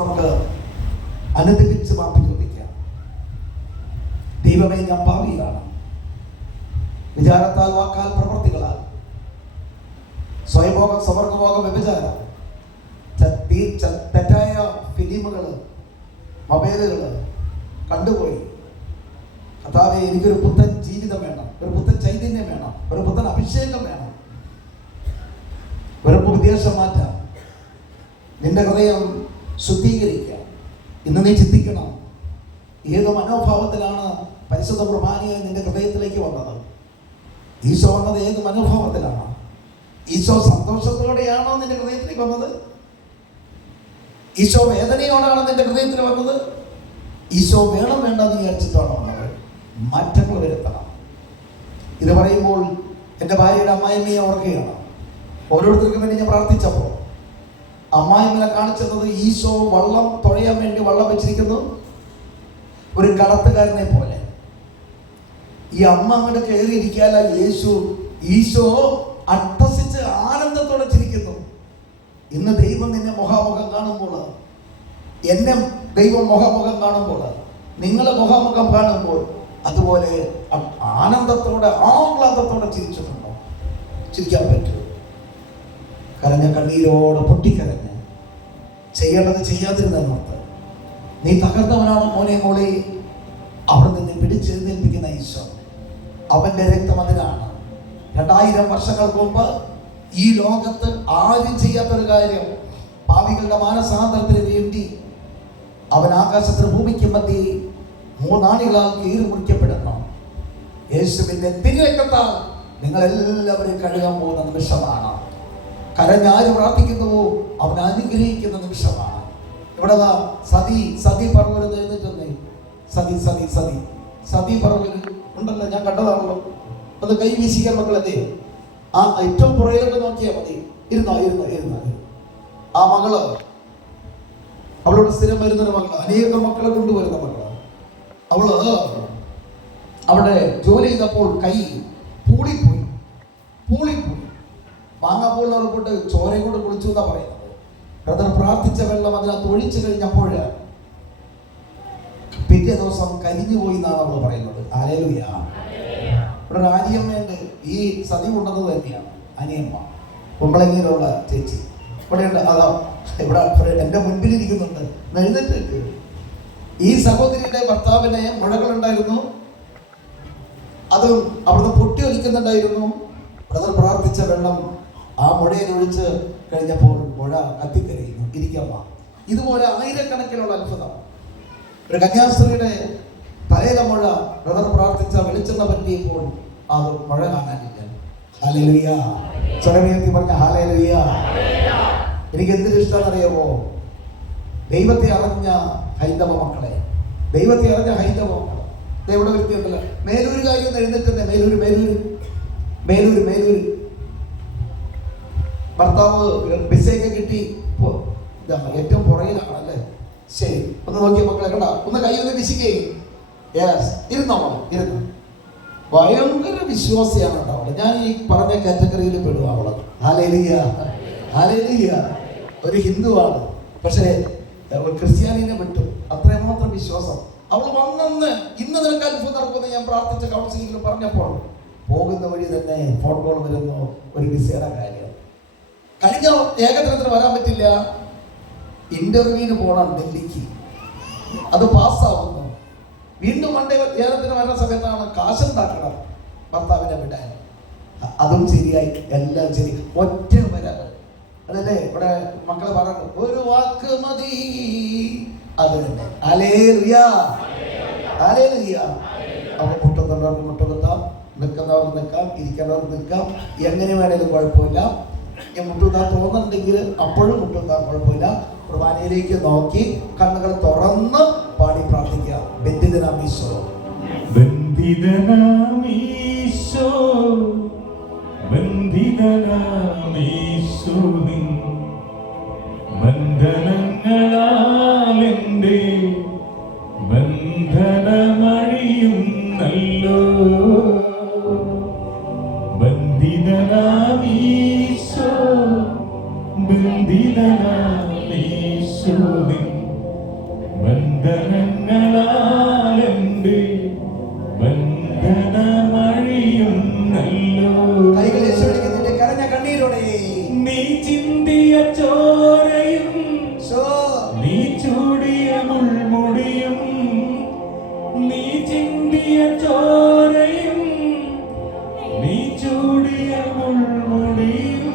നമുക്ക് അനുദപിച്ച് മാപ്പി ചോദിക്കാം ദൈവമേ ഞാൻ ഭാവിയാണ് വിചാരത്താൽ വാക്കാൽ പ്രവർത്തികളാൽ സ്വയംഭോഗം സ്വർഗഭോഗം വ്യഭിചാരം ചത്തി തെറ്റായ ഫിലിമുകൾ മൊബൈലുകൾ കണ്ടുപോയി. കഥാവെ എനിക്കൊരു പുത്തൻ ജീവിതം വേണം. ഒരു പുത്തൻ ചൈതന്യം വേണം. ഒരു പുത്തൻ അഭിഷേകം വേണം. ഒരു ഉദ്ദേശം മാറ്റാം. നിന്റെ ഹൃദയം ശുദ്ധീകരിക്കാം ഇന്ന് നീ ചിന്തിക്കണം ഏത് മനോഭാവത്തിലാണ് പരിശുദ്ധ കുർബാനിയെ നിന്റെ ഹൃദയത്തിലേക്ക് വന്നത്. ഈശോ വന്നത് ഏത് മനോഭാവത്തിലാണ്? ഈശോ സന്തോഷത്തോടെയാണോ നിന്റെ ഹൃദയത്തിലേക്ക് വന്നത്? ഈശോ വേദനയോടാണ് നിന്റെ ഹൃദയത്തിൽ വന്നത്? ഈശോ വേണം വേണ്ട എന്ന് വിചാരിച്ചിട്ടാണോ വന്നത്? മാറ്റങ്ങൾ വരുത്തണം. ഇത് പറയുമ്പോൾ എന്റെ ഭാര്യയുടെ അമ്മായിമ്മയെ ഓർക്കുകയാണ്. ഓരോരുത്തർക്കും വേണ്ടി ഞാൻ പ്രാർത്ഥിച്ചപ്പോൾ അമ്മായിമ്മനെ കാണിച്ചത് ഈശോ വള്ളം തുഴയാൻ വേണ്ടി വള്ളം വെച്ചിരിക്കുന്നു. ഒരു കടത്തുകാരനെ പോലെ. ഈ അമ്മ അങ്ങോട്ട് കയറിയിരിക്കാല യേശു ഈശോ അട്ടസിച്ച് ആനന്ദത്തോടെ ചിരിക്കുന്നു. ഇന്ന് ദൈവം നിന്നെ മുഖാമുഖം കാണുമ്പോൾ എന്നെ ദൈവം മുഖാമുഖം കാണുമ്പോൾ നിങ്ങളെ മുഖാമുഖം കാണുമ്പോൾ അതുപോലെ ആനന്ദത്തോടെ ആഹ്ലാദത്തോടെ ചിരിച്ചിട്ടുണ്ടോ? ചിരിക്കാൻ പറ്റുമോ? കരഞ്ഞ കണ്ണീരോടെ പൊട്ടിക്കരഞ്ഞ് ചെയ്യേണ്ടത് ചെയ്യാതിരുന്നു നീ തകർന്നവനാണ് മോനെ മോളെ. അവിടെ നിന്നെ പിടിച്ചെഴുന്നേൽപ്പിക്കുന്ന ഈശോ അവന്റെ രക്തം അതിനാണ്. രണ്ടായിരം വർഷങ്ങൾക്ക് മുമ്പ് ഈ ലോകത്ത് ആരും ചെയ്യാത്തൊരു കാര്യം പാവികളുടെ മാനസാന്തരത്തിന് വേണ്ടി അവൻ ആകാശത്തിന് ഭൂമിക്ക് മതി മൂന്നാണികളാൽ കീറി മുറിക്കപ്പെടുന്നു. തിരുരക്തത്താൽ നിങ്ങൾ എല്ലാവരും കഴുകാൻ പോകുന്ന നിമിഷമാണ്. കരഞ്ഞാര് പ്രാർത്ഥിക്കുന്നുവോ അവൻ അനുഗ്രഹിക്കുന്ന നിമിഷമാണ്. ഇവിടെ ദാ സതി സതി പറവര് എഴുന്നിട്ടുന്നേ സതി സതി സതി. സതി പറവര് ഉണ്ടല്ലോ ഞാൻ കണ്ടതാണല്ലോ. അത് കൈ വീശിക്കാൻ മക്കളല്ലേ ആ ഏറ്റവും പുറകിലോട്ട് നോക്കിയാൽ മതി. ഇരുന്നോ ഇരുന്നോ ഇരുന്നോ ആ മകൾ അവളോട് സ്ഥിരം വരുന്നൊരു മകൾ. അനേക മക്കളെ കൊണ്ടുവരുന്ന മകൾ. അവൾ അവിടെ ജോലി ചെയ്തപ്പോൾ കൈ പൂളിപ്പോയി. പൂളിപ്പോയി. കൊണ്ട് ചോരയും കൊണ്ട് കുളിച്ചു എന്നാ പറയുന്നത്. ബ്രദർ പ്രാർത്ഥിച്ച വെള്ളം അതിനകത്ത് ഒഴിച്ചു കഴിഞ്ഞപ്പോൾ പിറ്റേ ദിവസം കരിഞ്ഞു പോയി എന്നാണ് നമ്മൾ പറയുന്നത്. ആലേലുയ ഇവിടെ ഒരു ആനിയമ്മയുണ്ട് ഈ സതി കൊണ്ടത് തന്നെയാണ്. അനിയമ്മ. കുമ്പളങ്ങിയിലുള്ള ചേച്ചി. ഇവിടെ ഉണ്ട് അതാ ഇവിടെ എന്റെ മുൻപിലിരിക്കുന്നുണ്ട് ഇരിക്കുന്നുണ്ട്. എഴുന്നേറ്റ്. ഈ സഹോദരിയുടെ ഭർത്താവിന് മുഴകളുണ്ടായിരുന്നു. അത് അവിടുന്ന് പൊട്ടി ഒലിക്കുന്നുണ്ടായിരുന്നു. ബ്രദർ പ്രാർത്ഥിച്ച വെള്ളം ആ മുഴയിൽ ഒഴിച്ച് കഴിഞ്ഞപ്പോൾ മുഴ കത്തിക്കരയുന്നു. ഇരിക്കമ്മ ഇതുപോലെ ആയിരക്കണക്കിനുള്ള അത്ഭുതം. ഒരു കന്യാസ്ത്രീയുടെ തലയിലെ മുഴ ബ്രദർ പ്രാർത്ഥിച്ച വെളിച്ചെണ്ണ പറ്റിയപ്പോൾ അത് മുഴ കാണാനില്ല. ഹാലേലുയ സ്വരമേത്തി പറഞ്ഞ ഹാലേലുയ എനിക്ക് എന്തൊരു ഇഷ്ടമെന്നറിയാമോ ദൈവത്തെ അറിഞ്ഞ ഹൈന്ദവ മക്കളെ. ദൈവത്തെ അറിഞ്ഞ ഹൈന്ദവ മക്കളെ. ദേ ഇവിടെ വരുത്തിയുണ്ടല്ലോ മേലൂര് കാര്യം ഒന്ന് എഴുന്നേറ്റുന്നേ മേലൂര് മേലൂര്. മേലൂര് മേലൂര്. ഭർത്താവ് ബിസയൊക്കെ കിട്ടി. ഏറ്റവും പുറകിലാണല്ലേ ശരി ഒന്ന് നോക്കിയ മക്കളെ കണ്ട? ഒന്ന് കൈ ഒന്ന് വിശിക്കേ. യെസ് ഇരുന്നോ ഇരുന്നു. ഭയങ്കര വിശ്വാസിയാണ് കേട്ടോ ഞാൻ ഈ പറഞ്ഞ കാറ്റഗറിയിൽ പെടുക അവൾ. ഹാലേലിയ ഹാലേലിയ ഒരു ഹിന്ദുവാണ്. പക്ഷേ ക്രിസ്ത്യാനിനെ വിട്ടു. അത്രമാത്രം വിശ്വാസം. അവൾ വന്നെന്ന് ഇന്ന് നിനക്ക് അത്ഭുതം നടക്കുമെന്ന് ഞാൻ പ്രാർത്ഥിച്ച കൗൺസിലിംഗിൽ പറഞ്ഞപ്പോൾ പോകുന്ന വഴി തന്നെ ഫോൺ കോൾ വരുന്നു. ഒരു വിസേറ കാര്യം. കഴിഞ്ഞ ഏകദിനത്തിന് വരാൻ പറ്റില്ല. ഇന്റർവ്യൂവിന് പോകണം ഡൽഹിക്ക്. അത് പാസ്സാവുന്നു. വീണ്ടും മണ്ടേ ഏകദിനം വരുന്ന സമയത്താണ് കാശുണ്ടാക്കണം ഭർത്താവിനെ വിടാൻ. അതും ശരിയായി എല്ലാം ശരി. ഒറ്റ വരാറ് അതല്ലേ? ഇവിടെ മക്കളെ പറഞ്ഞു ഒരു വാക്ക് മതി. അത് തന്നെ. അലേലുയ അലേലുയ അവൻ മുട്ടുന്നവർക്ക് മുട്ടുകുത്താം നിൽക്കുന്നവർക്ക് നിൽക്കാം ഇരിക്കുന്നവർക്ക് നിൽക്കാം. എങ്ങനെ വേണേലും കുഴപ്പമില്ല. ഈ മുട്ടുകുത്താൻ തോന്നുന്നുണ്ടെങ്കിൽ അപ്പോഴും മുട്ടുകുത്താൻ കുഴപ്പമില്ല. കുർബാനയിലേക്ക് നോക്കി കണ്ണുകൾ തുറന്ന് പാടി പ്രാർത്ഥിക്കുക. ബന്ധിതനാമീശ്വരോ ബന്ധിതനാമീശോ ബന്ധിതനാമീശോ നിൻ ബന്ധനങ്ങളാലെന്റെ കൈകൾ യേശുവിലേക്ക് നിന്റെ കരഞ്ഞ കണ്ണീരോടെ. നീ ചിന്തിയ ചോരയും നീ ചൂടിയ മുൾമുടിയും നീ ചിന്തിയ ചോരയും നീ ചൂടിയ മുൾമുടിയും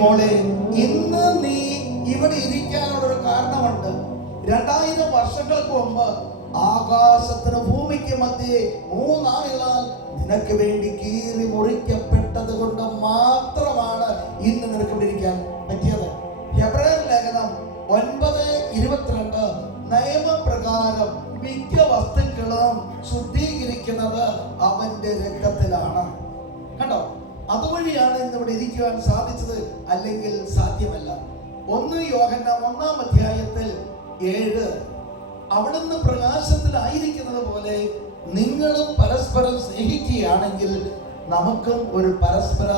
മോളെ ഇന്ന് നീ ഇവിടെ ഇരിക്കാനുള്ള ഒരു കാരണമുണ്ട്. രണ്ടായിരം വർഷങ്ങൾക്ക് മുമ്പ് ആകാശത്തിന് ഭൂമിക്ക് മധ്യേ മൂന്നാളുകളാൽ നിനക്ക് വേണ്ടി കീറി മുറിക്കപ്പെട്ടത് കൊണ്ട് മാത്രമാണ് ഇന്ന് നിനക്ക് ഇവിടെ ഇരിക്കാൻ പറ്റിയത്. ഹെബ്രയർ ലേഖനം ഒൻപത് മിക്ക വസ്തുക്കളും ശുദ്ധീകരിക്കുന്നത് അവന്റെ രക്തത്തിലാണ്. കണ്ടോ? അതുവഴിയാണ് ഇന്ന് ഇവിടെ ഇരിക്കുവാൻ സാധിച്ചത് അല്ലെങ്കിൽ സാധ്യമല്ല. ഒന്ന് യോഹന ഒന്നാം അധ്യായത്തിൽ ഏഴ്. അവിടുന്ന് പ്രകാശത്തിലായിരിക്കുന്നത് പോലെ നിങ്ങളും പരസ്പരം സ്നേഹിക്കുകയാണെങ്കിൽ നമുക്കും ഒരു പരസ്പര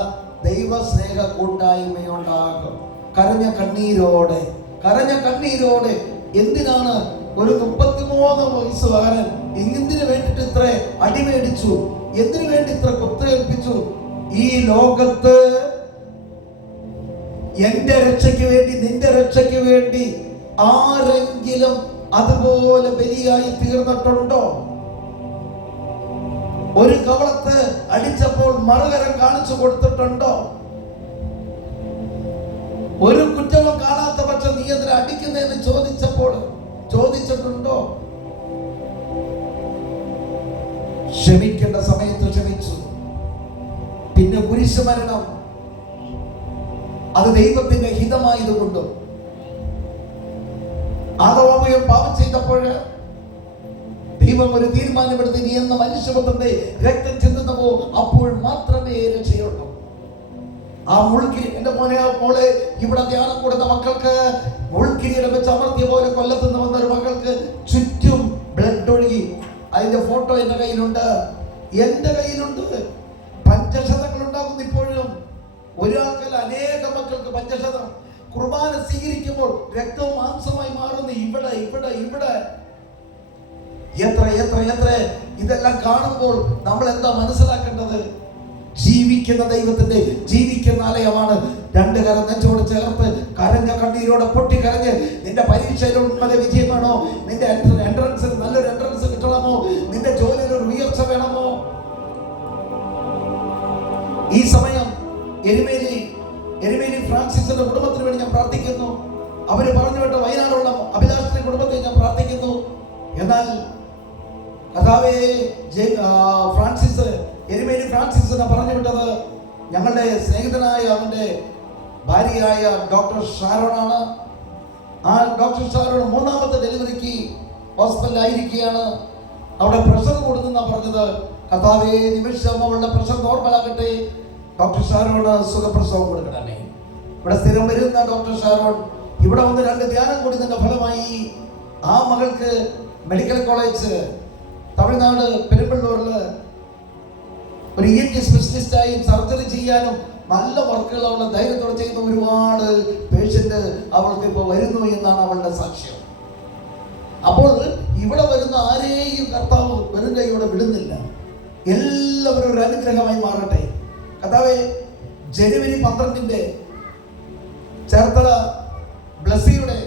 ദൈവസ്നേഹ കൂട്ടായ്മയുണ്ടാകും കരഞ്ഞ കണ്ണീരോടെ കരഞ്ഞ കണ്ണീരോടെ എന്തിനാണ് ഒരു മുപ്പത്തിമൂന്ന് വയസ്സുകാരൻ എന്തിനു വേണ്ടിട്ട് ഇത്ര അടിമേടിച്ചു എന്തിനു വേണ്ടി ഇത്ര കുത്തേൽപ്പിച്ചു ഈ ലോകത്ത് എന്റെ രക്ഷയ്ക്ക് വേണ്ടി നിന്റെ രക്ഷയ്ക്ക് വേണ്ടി ആരെങ്കിലും അതുപോലെ ബലിയായി തീർന്നിട്ടുണ്ടോ? ഒരു കവളത്ത് അടിച്ചപ്പോൾ മറുകരം കാണിച്ചു കൊടുത്തിട്ടുണ്ടോ? ഒരു കുറ്റവും കാണാത്ത പക്ഷം നീ എന്തിനാ അടിക്കുന്നതെന്ന് ചോദിച്ചപ്പോൾ ചോദിച്ചിട്ടുണ്ടോ? ക്ഷമിക്കേണ്ട സമയത്ത് ക്ഷമിച്ചു. പിന്നെ കുരിശ് മരണം അത് ദൈവത്തിന്റെ ഹിതമായതുകൊണ്ടും. ആദവാമയം പാപം ചെയ്തപ്പോൾ ദൈവം ഒരു തീരുമാനമെടുത്ത് നീ എന്ന മനുഷ്യപുത്രന്റെ രക്തം ചിന്തുന്നവോ അപ്പോൾ മാത്രമേ രക്ഷയുള്ളൂ. ആ മുൾക്കിരി എന്റെ മോനെ മോളെ ഇവിടെ ധ്യാനം കൊടുത്ത മക്കൾക്ക് മുൾക്കിരീടം വെച്ച് അമർത്തിയ പോലെ കൊല്ലത്ത് നിന്ന് വന്ന ഒരു മക്കൾക്ക് ചുറ്റും ബ്ലഡ് ഒഴുകി. അതിന്റെ ഫോട്ടോ എന്റെ കയ്യിലുണ്ട്. എന്റെ കയ്യിലുണ്ട്. പഞ്ചശതങ്ങൾ ഉണ്ടാകുന്നു ഇപ്പോഴും. ഒരാൾക്കല്ല അനേക മക്കൾക്ക് പഞ്ചശതം കുർബാന സ്വീകരിക്കുമ്പോൾ രക്തവും മാംസമായി മാറുന്നു. ഇവിടെ ഇവിടെ ഇവിടെ. എത്ര എത്ര എത്ര? ഇതെല്ലാം കാണുമ്പോൾ നമ്മൾ എന്താ മനസ്സിലാക്കേണ്ടത്? ജീവിക്കുന്ന ദൈവത്തിന്റെ ജീവിക്കുന്ന ആലയമാണ്. രണ്ട് കരം നെഞ്ചോട് ചേർത്ത് കരഞ്ഞ കണ്ണീരോടെ പൊട്ടി കരഞ്ഞ് നിന്റെ പരീക്ഷയിൽ ഉന്നത വിജയം വേണോ നിന്റെ എൻട്രൻസിൽ നല്ലൊരു എൻട്രൻസ് കിട്ടണമോ? നിന്റെ ജോലിയിൽ ഒരു ഉയർച്ച വേണമോ? ഈ സമയം എരുമേലി എരുമേലി ഫ്രാൻസിസിന്റെ കുടുംബത്തിന് വേണ്ടി ഞാൻ പ്രാർത്ഥിക്കുന്നു. അവർ പറഞ്ഞു വിട്ട വയനാടുള്ള അഭിലാഷത്തിന്റെ കുടുംബത്തെ ഞാൻ പ്രാർത്ഥിക്കുന്നു. എന്നാൽ കഥാവേ ഫ്രാൻസിസ് എരുമേലി ഫ്രാൻസിസിനെ പറഞ്ഞു വിട്ടത് ഞങ്ങളുടെ സ്നേഹിതനായ അവന്റെ ഭാര്യയായ ഡോക്ടർ ഷാരോണാണ്. ആ ഡോക്ടർ ഷാരോൺ മൂന്നാമത്തെ ഡെലിവറിക്ക് ഹോസ്പിറ്റലിലായിരിക്കുകയാണ് അവിടെ പ്രഷർ കൂടുന്ന പറഞ്ഞത്. കഥാവേ നിമിഷം അവളുടെ പ്രഷർ നോർമലാകട്ടെ ഡോക്ടർ ഷാരോണ് സുഖപ്രസവം കൊടുക്കണമേ. ഇവിടെ സ്ഥിരം വരുന്ന ഡോക്ടർ ഷാരോൺ ഇവിടെ വന്ന് രണ്ട് ധ്യാനം കൂടുന്നതിന്റെ ഫലമായി ആ മകൾക്ക് മെഡിക്കൽ കോളേജ് തമിഴ്നാട് പെരുമ്പള്ളൂരിൽ ഒരു ഇ എൻ ടി സ്പെഷ്യലിസ്റ്റായും സർജറി ചെയ്യാനും നല്ല വർക്കുകൾ അവളുടെ ധൈര്യത്തോടെ ചെയ്യുന്ന ഒരുപാട് പേഷ്യന്റ് അവൾക്ക് ഇപ്പോൾ വരുന്നു എന്നാണ് അവളുടെ സാക്ഷ്യം. അപ്പോൾ ഇവിടെ വരുന്ന ആരെയും കർത്താവ് വെറും കൈയോടെ വിടുന്നില്ല. എല്ലാവരും ഒരു അനുഗ്രഹമായി മാറട്ടെ. കർത്താവെ ജനുവരി പന്ത്രണ്ടിന്റെ ചേർത്തല ബ്ലസ്സിയുടെ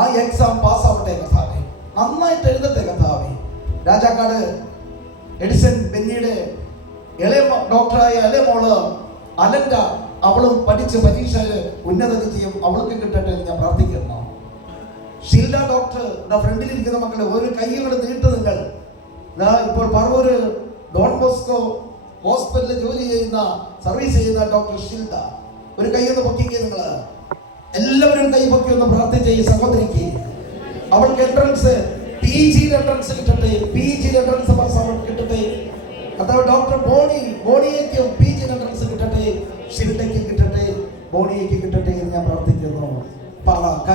ആ എക്സാം പാസ്സാവട്ടെ കർത്താവെ. നന്നായിട്ട് എഴുതട്ടെ കർത്താവെ. രാജാക്കാട് എഡിസൺ ബെന്നിയുടെ ഇളയ ഡോക്ടറായ ഇളയ മോൾ അലൻഡ അവളും പഠിച്ച് പരീക്ഷയിൽ ഉന്നത വിജയം അവൾക്ക് കിട്ടട്ടെ എന്ന് ഞാൻ പ്രാർത്ഥിക്കുന്നു. ഷീൽഡ ഡോക്ടർ ഫ്രണ്ടിൽ ഇരിക്കുന്ന മക്കളെ ഒരു കൈകൾ നീട്ട് നിങ്ങൾ. ഇപ്പോൾ പറവൂര് ഡോൺ ബോസ്കോ ഹോസ്പിറ്റലിൽ ജോലി ചെയ്യുന്ന സർവീസ് ചെയ്യുന്ന ഡോക്ടർ ഷീൽഡ. ഒരു കൈ ഒന്ന് പൊക്കിക്കുക നിങ്ങൾ എല്ലാവരും കൈ പൊക്കി ഒന്ന് പ്രാർത്ഥിച്ച ഈ സഹോദരിക്ക്. അവൾക്ക് എൻട്രൻസ് പി ജി എൻട്രൻസ് കിട്ടട്ടെ പി ജി കിട്ടട്ടെ. ഡോക്ടർ ബോണി ബോണിയേക്കും പി ജി കിട്ടട്ടെ ഷിരിഡയ്ക്കും കിട്ടട്ടെ ബോണിയേക്ക് കിട്ടട്ടെ എന്ന് ഞാൻ പ്രാർത്ഥിക്കുന്നു. പാ-